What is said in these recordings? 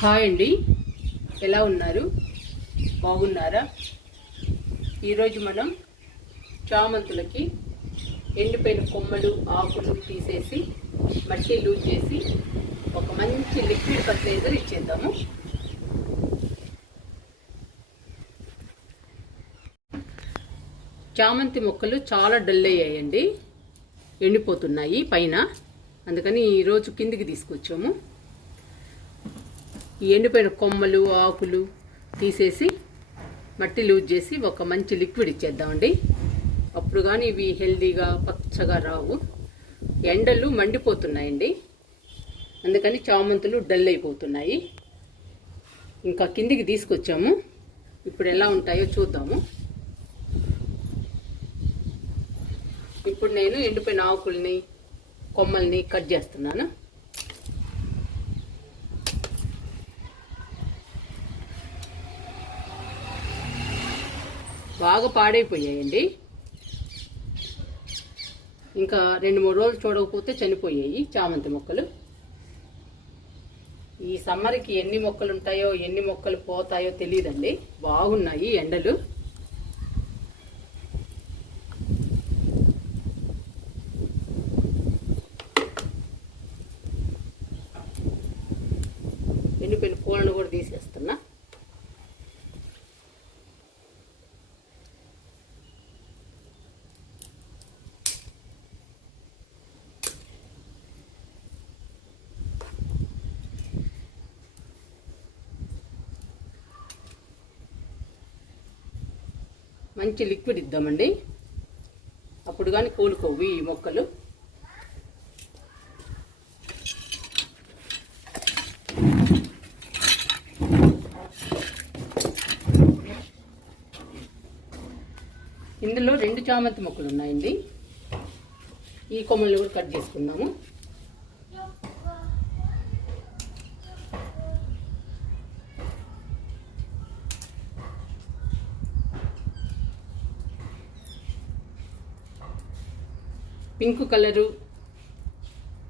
Hi అండి. ఎలా ఉన్నారు? బాగున్నారా? ఈరోజు మనం చామంతులకి ఎండిపోయిన కొమ్మలు ఆకులు తీసేసి మట్టి లూజ్ చేసి ఒక మంచి లిక్విడ్ ఫర్టిలైజర్ ఇచ్చేద్దాము. చామంతి మొక్కలు చాలా డల్ అయ్యాయండి. ఎండిపోతున్నాయి పైన. అందుకని ఈరోజు కిందికి తీసుకొచ్చాము. ఈ ఎండిపోయిన కొమ్మలు ఆకులు తీసేసి మట్టి లూజ్ చేసి ఒక మంచి లిక్విడ్ ఇచ్చేద్దామండి. అప్పుడు కానీ ఇవి హెల్దీగా పచ్చగా రావు. ఎండలు మండిపోతున్నాయండి. అందుకని చామంతులు డల్ అయిపోతున్నాయి. ఇంకా కిందికి తీసుకొచ్చాము. ఇప్పుడు ఎలా ఉంటాయో చూద్దాము. ఇప్పుడు నేను ఎండిపోయిన ఆకుల్ని కొమ్మల్ని కట్ చేస్తున్నాను. బాగా పాడైపోయాయండి. ఇంకా రెండు మూడు రోజులు చూడకపోతే చనిపోయాయి చామంతి మొక్కలు. ఈ సమ్మర్కి ఎన్ని మొక్కలు ఉంటాయో ఎన్ని మొక్కలు పోతాయో తెలియదండి. బాగున్నాయి ఎండలు ఎండిపోయిన పూలను కూడా తీసేస్తున్నా మంచి లిక్విడ్ ఇద్దామండి. అప్పుడు కానీ కూలుకోవు ఈ మొక్కలు. ఇందులో రెండు చామంతి మొక్కలు ఉన్నాయండి. ఈ కొమ్మల్ని కూడా కట్ చేసుకున్నాము పింక్ కలరు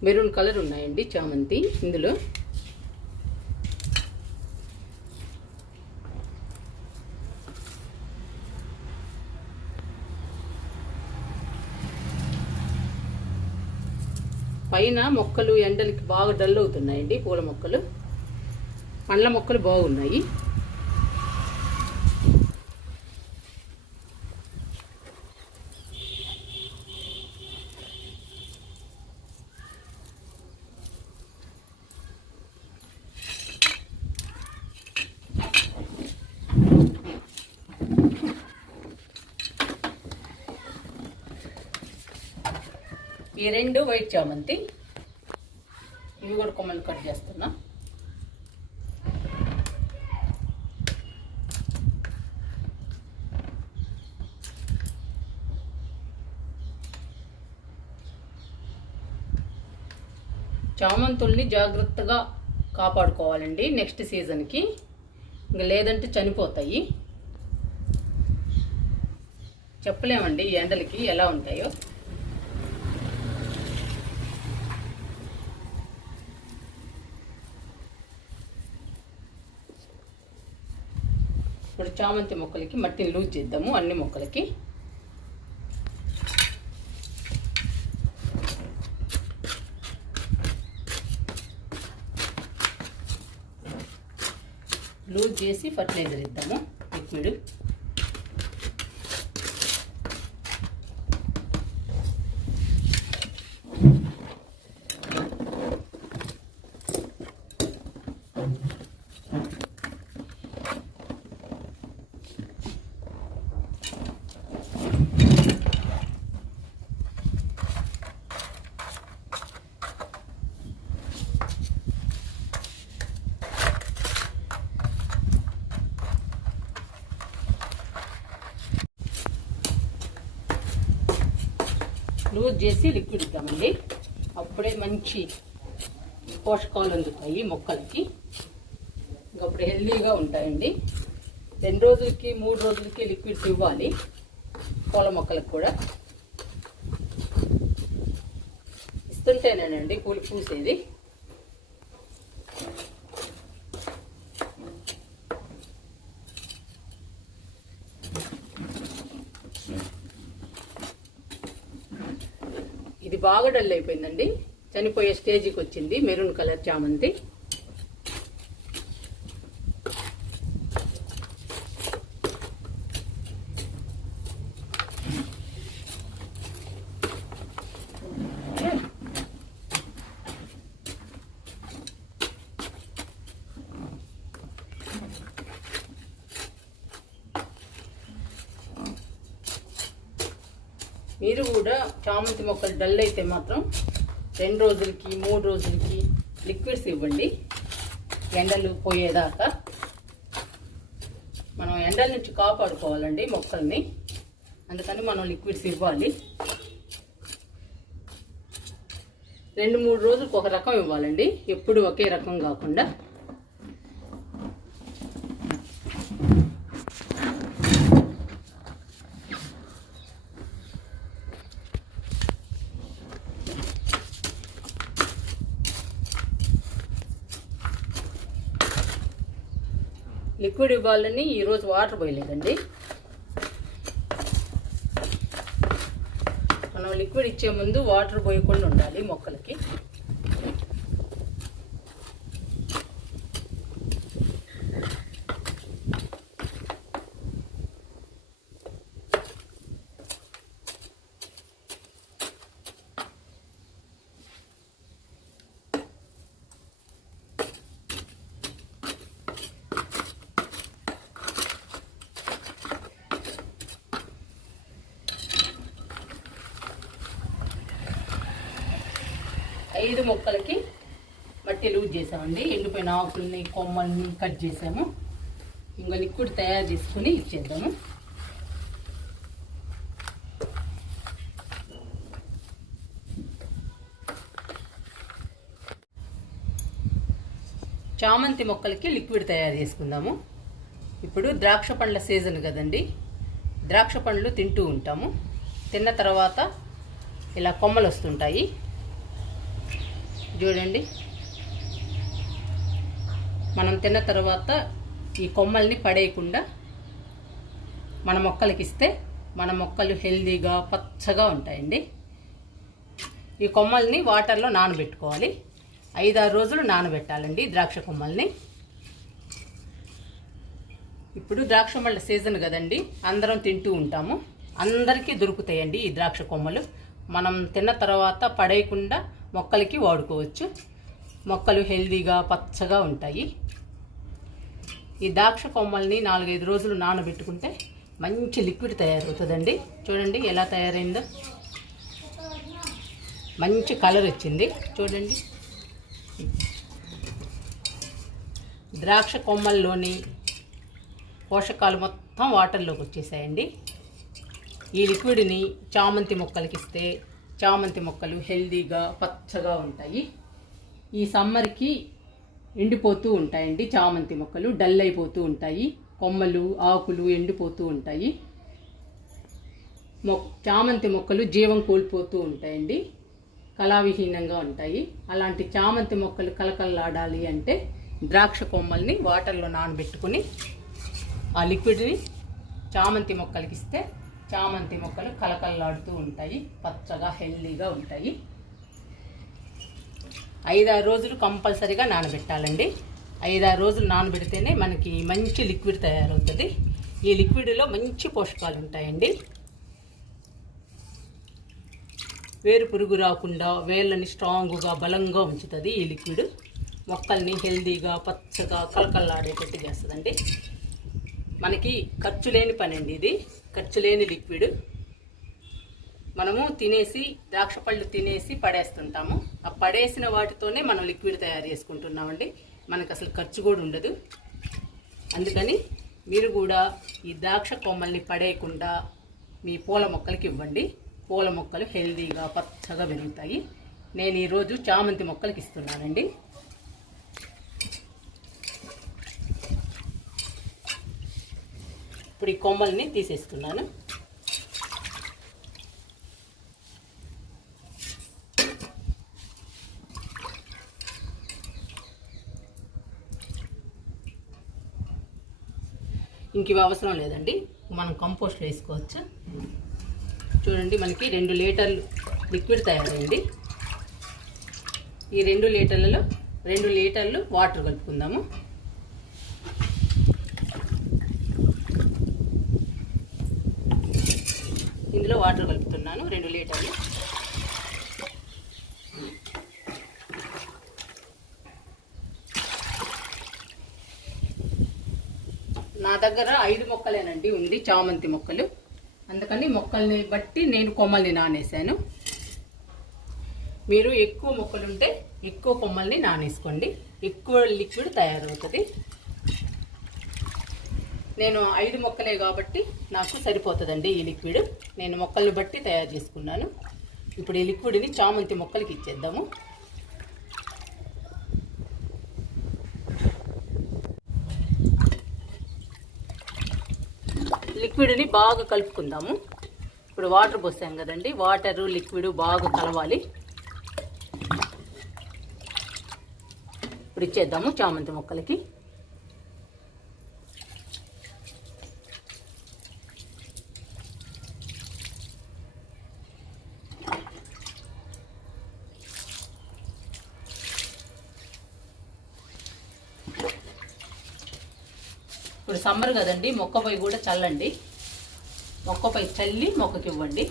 మెరూన్ కలర్ ఉన్నాయండి చామంతి ఇందులో. పైన మొక్కలు ఎండలకి బాగా డల్ అవుతున్నాయండి పూల మొక్కలు. పండ్ల మొక్కలు బాగున్నాయి. ఈ రెండు వైట్ చామంతి. ఇవి కూడా కొమ్మలు కట్ చేస్తున్నా. చామంతుల్ని జాగ్రత్తగా కాపాడుకోవాలండి నెక్స్ట్ సీజన్కి. ఇంకా లేదంటే చనిపోతాయి. చెప్పలేమండి ఈ ఎండలకి ఎలా ఉంటాయో. ఇప్పుడు చామంతి మొక్కలకి మట్టిని లూజ్ చేద్దాము అన్ని మొక్కలకి. లూజ్ చేసి ఫర్టిలైజర్ ఇద్దాము లిక్విడ్. యూజ్ చేసి లిక్విడ్ ఇద్దామండి. అప్పుడే మంచి పోషకాలు అందుతాయి మొక్కలకి. ఇంకప్పుడు హెల్దీగా ఉంటాయండి. రెండు రోజులకి మూడు రోజులకి లిక్విడ్స్ ఇవ్వాలి పూల మొక్కలకు కూడా. ఇస్తుంటేనేనండి పూలు పూసేది. బాగా డల్ అయిపోయిందండి. చనిపోయే స్టేజ్కి వచ్చింది మెరూన్ కలర్ చామంతి. మీరు కూడా చామంతి మొక్కలు డల్ అయితే మాత్రం రెండు రోజులకి మూడు రోజులకి లిక్విడ్స్ ఇవ్వండి. ఎండలు పోయేదాకా మనం ఎండల నుంచి కాపాడుకోవాలండి మొక్కల్ని. అందుకని మనం లిక్విడ్స్ ఇవ్వాలి. రెండు మూడు రోజులకు ఒక రకం ఇవ్వాలండి. ఎప్పుడు ఒకే రకం కాకుండా. లిక్విడ్ ఇవ్వాలని ఈరోజు వాటర్ పోయలేదండి. మనం లిక్విడ్ ఇచ్చే ముందు వాటర్ పోయకుండా ఉండాలి మొక్కలకి. ఐదు మొక్కలకి మట్టి లూజ్ చేసామండి. ఎండిపోయిన ఆకుల్ని కొమ్మల్ని కట్ చేసాము. ఇంకా లిక్విడ్ తయారు చేసుకుని ఇచ్చేద్దాము. చామంతి మొక్కలకి లిక్విడ్ తయారు చేసుకుందాము. ఇప్పుడు ద్రాక్ష పండ్ల సీజన్ కదండి. ద్రాక్ష పండ్లు తింటూ ఉంటాము. తిన్న తర్వాత ఇలా కొమ్మలు వస్తుంటాయి. చూడండి. మనం తిన్న తర్వాత ఈ కొమ్మల్ని పడేయకుండా మన మొక్కలకి ఇస్తే మన మొక్కలు హెల్దీగా పచ్చగా ఉంటాయండి. ఈ కొమ్మల్ని వాటర్లో నానబెట్టుకోవాలి. ఐదారు రోజులు నానబెట్టాలండి ద్రాక్ష కొమ్మల్ని. ఇప్పుడు ద్రాక్ష మళ్ళీ సీజన్ కదండి అందరం తింటూ ఉంటాము. అందరికీ దొరుకుతాయండి ఈ ద్రాక్ష కొమ్మలు. మనం తిన్న తర్వాత పడేయకుండా మొక్కలకి వాడుకోవచ్చు. మొక్కలు హెల్దీగా పచ్చగా ఉంటాయి. ఈ ద్రాక్ష కొమ్మల్ని నాలుగైదు రోజులు నానబెట్టుకుంటే మంచి లిక్విడ్ తయారవుతుందండి. చూడండి ఎలా తయారైందో. మంచి కలర్ వచ్చింది. చూడండి. ద్రాక్ష కొమ్మల్లోని పోషకాలు మొత్తం వాటర్లోకి వచ్చేసాయండి. ఈ లిక్విడ్ని చామంతి మొక్కలకి ఇస్తే చామంతి మొక్కలు హెల్దీగా పచ్చగా ఉంటాయి. ఈ సమ్మర్కి ఎండిపోతూ ఉంటాయండి చామంతి మొక్కలు. డల్ అయిపోతూ ఉంటాయి. కొమ్మలు ఆకులు ఎండిపోతూ ఉంటాయి. మొ చామంతి మొక్కలు జీవం కోల్పోతూ ఉంటాయండి. కళావిహీనంగా ఉంటాయి. అలాంటి చామంతి మొక్కలు కలకలలాడాలి అంటే ద్రాక్ష కొమ్మల్ని వాటర్లో నానబెట్టుకుని ఆ లిక్విడ్ని చామంతి మొక్కలకి ఇస్తే చామంతి మొక్కలు కలకల్లాడుతూ ఉంటాయి పచ్చగా హెల్దీగా ఉంటాయి. ఐదారు రోజులు కంపల్సరీగా నానబెట్టాలండి. ఐదారు రోజులు నానబెడితేనే మనకి మంచి లిక్విడ్ తయారవుతుంది. ఈ లిక్విడ్లో మంచి పోషకాలు ఉంటాయండి. వేరు పురుగు రాకుండా వేళ్ళని స్ట్రాంగ్గా బలంగా ఉంచుతుంది ఈ లిక్విడ్. మొక్కల్ని హెల్దీగా పచ్చగా కలకల్లాడేటట్టు చేస్తుందండి. మనకి ఖర్చు లేని పని అండి ఇది. ఖర్చు లేని లిక్విడ్. మనము తినేసి ద్రాక్ష పళ్ళు తినేసి పడేస్తుంటాము. ఆ పడేసిన వాటితోనే మనం లిక్విడ్ తయారు చేసుకుంటున్నామండి. మనకు అసలు ఖర్చు కూడా ఉండదు. అందుకని మీరు కూడా ఈ ద్రాక్ష కొమ్మల్ని పడేయకుండా మీ పూల మొక్కలకి ఇవ్వండి. పూల మొక్కలు హెల్దీగా పచ్చగా పెరుగుతాయి. నేను ఈరోజు చామంతి మొక్కలకి ఇస్తున్నానండి. ఇప్పుడు ఈ కొమ్మల్ని తీసేస్తున్నాను. ఇంక ఇవి అవసరం లేదండి. మనం కంపోస్ట్ వేసుకోవచ్చు. చూడండి మనకి రెండు లీటర్లు లిక్విడ్ తయారైంది. ఈ రెండు లీటర్లలో రెండు లీటర్లు వాటర్ కలుపుకుందాము ఇందులో వాటర్ కలుపుతున్నాను నా దగ్గర ఐదు మొక్కలేనండి ఉంది చామంతి మొక్కలు. అందుకని మొక్కల్ని బట్టి నేను కొమ్మల్ని నానేసాను మీరు ఎక్కువ మొక్కలు ఉంటే ఎక్కువ కొమ్మల్ని నానేసుకోండి. ఎక్కువ లిక్విడ్ తయారవుతుంది. నేను ఐదు మొక్కలే కాబట్టి నాకు సరిపోతుందండి ఈ లిక్విడ్ నేను మొక్కల్ని బట్టి తయారు చేసుకున్నాను. ఇప్పుడు ఈ లిక్విడ్ని చామంతి మొక్కలకి ఇచ్చేద్దాము. లిక్విడ్ని బాగా కలుపుకుందాము. ఇప్పుడు వాటర్ పోసాం కదండి వాటరు లిక్విడ్ బాగా కలవాలి. ఇప్పుడు ఇచ్చేద్దాము చామంతి మొక్కలకి. ఇప్పుడు సమ్మర్ కదండి మొక్కపై కూడా చల్లండి. మొక్కపై చల్లి మొక్కకి ఇవ్వండి.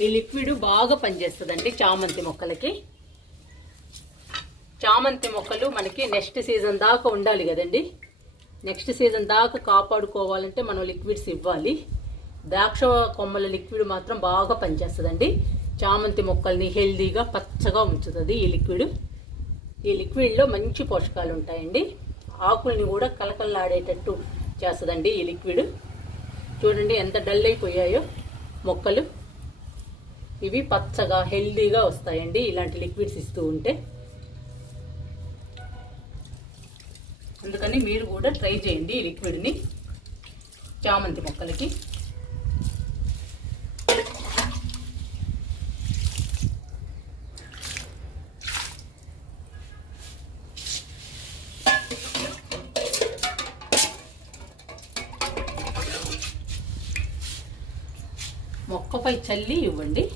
ఈ లిక్విడ్ బాగా పనిచేస్తుందండి చామంతి మొక్కలకి. చామంతి మొక్కలు మనకి నెక్స్ట్ సీజన్ దాకా ఉండాలి కదండి. నెక్స్ట్ సీజన్ దాకా కాపాడుకోవాలంటే మనం లిక్విడ్స్ ఇవ్వాలి. ద్రాక్ష కొమ్మల లిక్విడ్ మాత్రం బాగా పనిచేస్తుందండి. చామంతి మొక్కల్ని హెల్దీగా పచ్చగా ఉంచుతుంది ఈ లిక్విడ్. ఈ లిక్విడ్లో మంచి పోషకాలు ఉంటాయండి. ఆకుల్ని కూడా కలకల్లాడేటట్టు చేస్తుందండి ఈ లిక్విడ్. చూడండి ఎంత డల్ అయిపోయాయో మొక్కలు. ఇవి పచ్చగా హెల్దీగా వస్తాయండి ఇలాంటి లిక్విడ్స్ ఇస్తూ ఉంటే. అందుకని మీరు కూడా ట్రై చేయండి ఈ లిక్విడ్ని చామంతి మొక్కలకి. మొక్కపై చల్లి ఇవ్వండి.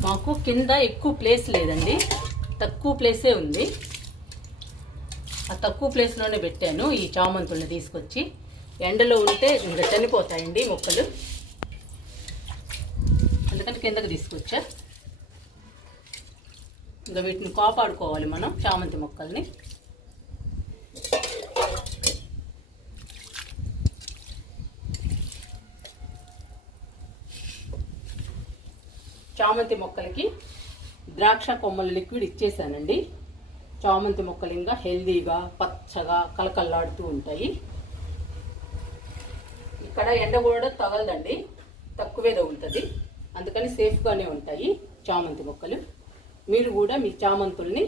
మాకు కింద ఎక్కువ ప్లేస్ లేదండి. తక్కువ ప్లేసే ఉంది. ఆ తక్కువ ప్లేస్లోనే పెట్టాను ఈ చామంతుల్ని తీసుకొచ్చి. ఎండలో ఉంటే ఇంకా చనిపోతాయండి మొక్కలు. అందుకని కిందకి తీసుకొచ్చా. ఇంకా వీటిని కాపాడుకోవాలి మనం చామంతి మొక్కల్ని. చామంతి మొక్కలకి ద్రాక్ష కొమ్మల లిక్విడ్ ఇచ్చేసానండి. చామంతి మొక్కలు ఇంకా హెల్దీగా పచ్చగా కలకల్లాడుతూ ఉంటాయి. ఇక్కడ ఎండ కూడా తగలదండి. తక్కువే తగులుతుంది. అందుకని సేఫ్గానే ఉంటాయి చామంతి మొక్కలు. మీరు కూడా మీ చామంతుల్ని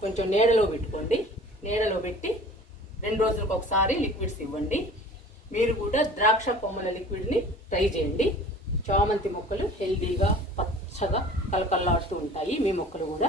కొంచెం నీడలో పెట్టుకోండి. నీడలో పెట్టి రెండు రోజులకు ఒకసారి లిక్విడ్స్ ఇవ్వండి. మీరు కూడా ద్రాక్ష కొమ్మల లిక్విడ్ని ట్రై చేయండి. చామంతి మొక్కలు హెల్దీగా పచ్చగా కలకల్లాడుతూ ఉంటాయి. మీ మొక్కలు కూడా